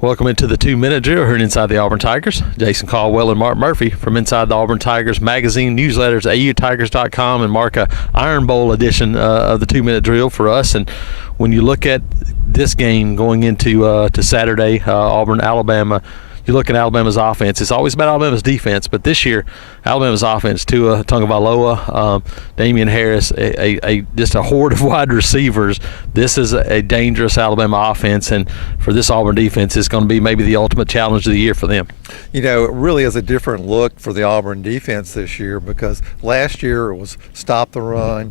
Welcome into the 2-minute drill here inside the Auburn Tigers. Jason Caldwell and Mark Murphy from inside the Auburn Tigers magazine, newsletters, autigers.com, and Mark, a Iron Bowl edition of the 2-minute drill for us. And when you look at this game going into to Saturday, Auburn, Alabama, you look at Alabama's offense. It's always about Alabama's defense, but this year, Alabama's offense, Tua Tagovailoa, Damian Harris, just a horde of wide receivers. This is a dangerous Alabama offense, and for this Auburn defense, it's going to be maybe the ultimate challenge of the year for them. You know, it really is a different look for the Auburn defense this year, because last year it was stop the run,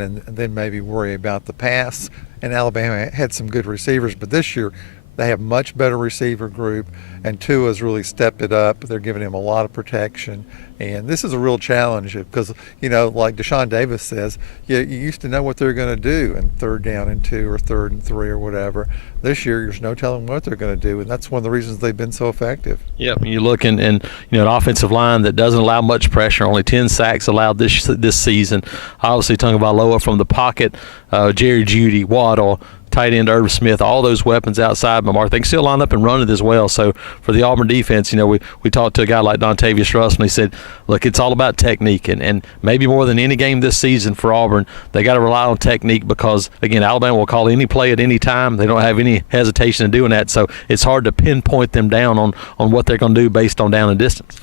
and then maybe worry about the pass. And Alabama had some good receivers, but this year they have much better receiver group, and Tua's really stepped it up. They're giving him a lot of protection, and this is a real challenge because, you know, like Deshaun Davis says, you used to know what they're going to do in 3rd down and 2 or 3rd and 3 or whatever. This year, there's no telling what they're going to do, and that's one of the reasons they've been so effective. Yep, you look and you know, an offensive line that doesn't allow much pressure, only 10 sacks allowed this season. Obviously, Tagovailoa from the pocket, Jerry Jeudy, Waddle, tight end Irv Smith, all those weapons outside, but Mark, they can still line up and run it as well. So for the Auburn defense, you know, we talked to a guy like Dontavius Russell, and he said, look, it's all about technique, and maybe more than any game this season for Auburn, they got to rely on technique because, again, Alabama will call any play at any time. They don't have any hesitation in doing that, so it's hard to pinpoint them down on what they're going to do based on down and distance.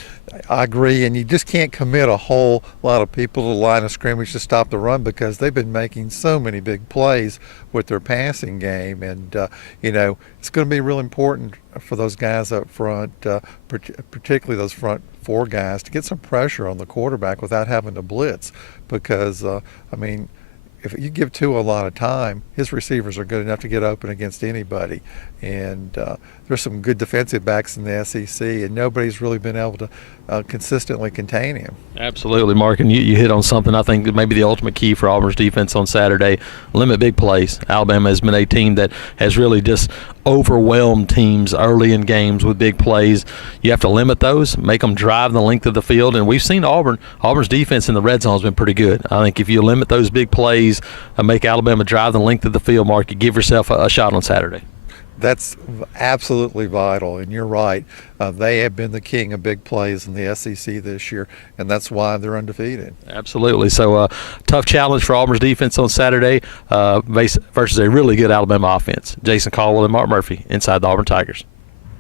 I agree, and you just can't commit a whole lot of people to the line of scrimmage to stop the run because they've been making so many big plays with their passing game, and you know, it's going to be real important for those guys up front, particularly those front 4 guys, to get some pressure on the quarterback without having to blitz, because I mean, if you give Tua a lot of time, his receivers are good enough to get open against anybody. And there's some good defensive backs in the SEC, and nobody's really been able to consistently contain him. Absolutely, Mark, and you hit on something I think that may be the ultimate key for Auburn's defense on Saturday. Limit big plays. Alabama has been a team that has really just overwhelmed teams early in games with big plays. You have to limit those, make them drive the length of the field, and we've seen Auburn's defense in the red zone has been pretty good. I think if you limit those big plays, make Alabama drive the length of the field, Mark, you give yourself a shot on Saturday. That's absolutely vital, and you're right. They have been the king of big plays in the SEC this year, and that's why they're undefeated. Absolutely. So tough challenge for Auburn's defense on Saturday versus a really good Alabama offense. Jason Caldwell and Mark Murphy inside the Auburn Tigers.